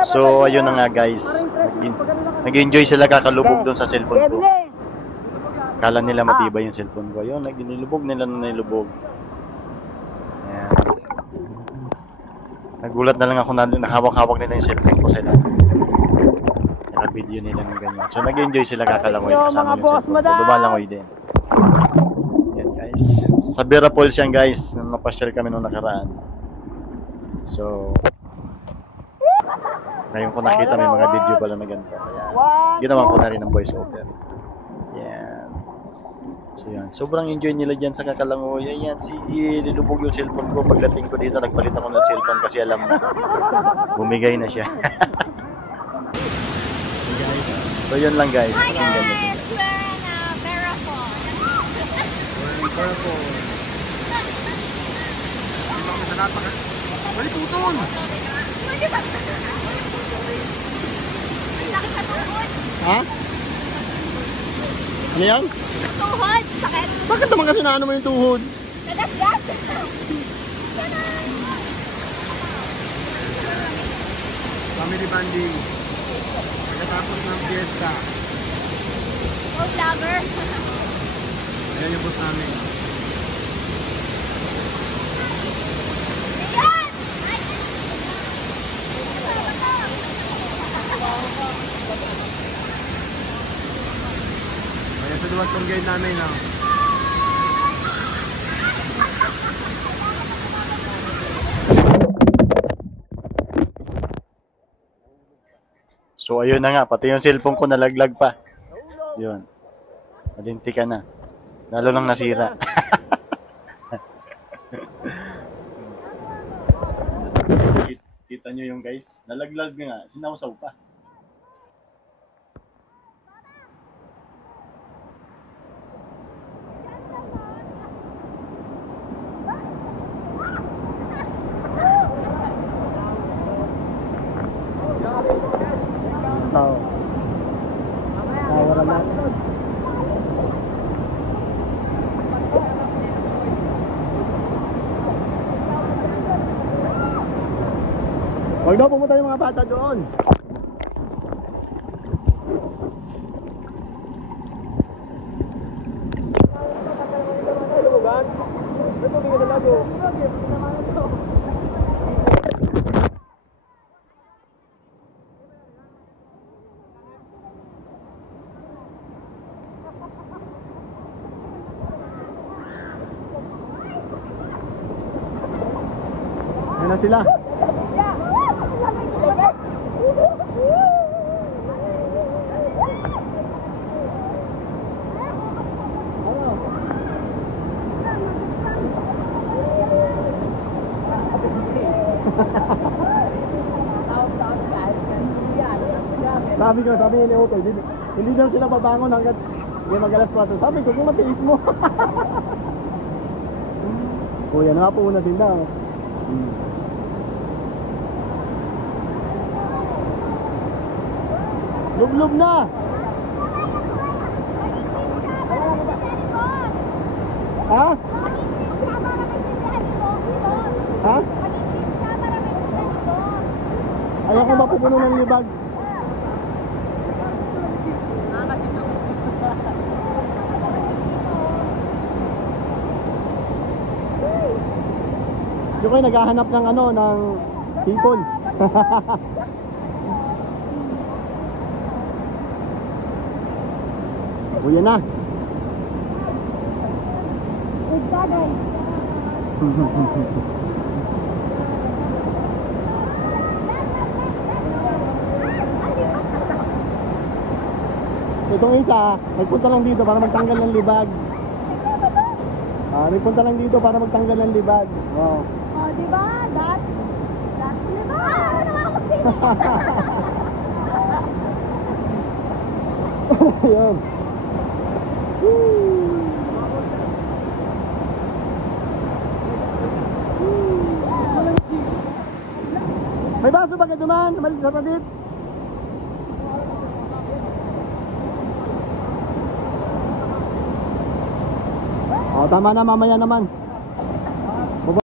So ayun na nga guys, nag-enjoy sila kakalubog doon sa cellphone ko. Kala nila matibay yung cellphone ko. Ayun, nilubog nila na nilubog. Ayan. Nagulat na lang ako na nakahawak-hawak nila yung cellphone ko sa ilalim. Naka-video nila ng ganyan. So nag-enjoy sila kakalangoy kasama yung cellphone ko. Lumalangoy din. Yan guys. Sa Vera Falls yan guys. Napasyal kami nung nakaraan. So ngayon ko nakita may mga video pala na ganito. Ayan. Ginawa ko na rin ng voice over. Yan. So yan. Sobrang enjoy nila dyan sa kakalangoy. Ayan. Sige. Nilubog yung cellphone ko. Pagdating ko dito, nagpalit ako ng cellphone kasi alam na. Bumigay na siya. So guys. So yun lang guys. Hi guys. We're in Vera Falls. We're in Vera Falls. Dito kami sa napaka. Balik utol! Ha? Ano yan? Tuhod, sakit. Bakit naman kasi naano mo yung tuhod? Nagasgas. Family bonding. Pagkatapos ng fiesta. Oh, vlogger. Ayan yung boss namin. Ayan sa duwag kong guide namin. Oh. So ayun na nga, pati yung cellphone ko nalaglag pa. Yun. Nalinti ka na. Lalo lang nasira. Kita nyo yung guys, nalaglag nga, sinawsaw pa. Huwag daw pumunta yung mga bata doon. Ayan na sila. Sabi ni Otto, hindi daw sila babangon hanggat hindi mag-alas 4. Sabi ko, kung matiis mo. Kuya, nakapuuna sila. Lub-lub na! Ha? Ha? Ayaw ko mapupuno ng libag. Yung kayo naghahanap ng ano, ng hipon. Uyan na. Itong isa, nagpunta lang dito para magtanggal ng libag. Nagpunta lang dito para magtanggal ng libag. Wow. Oh, diba? That's libag. Ayan. May baso ba ka duman? Malit sa palit? Tama na, mamaya naman.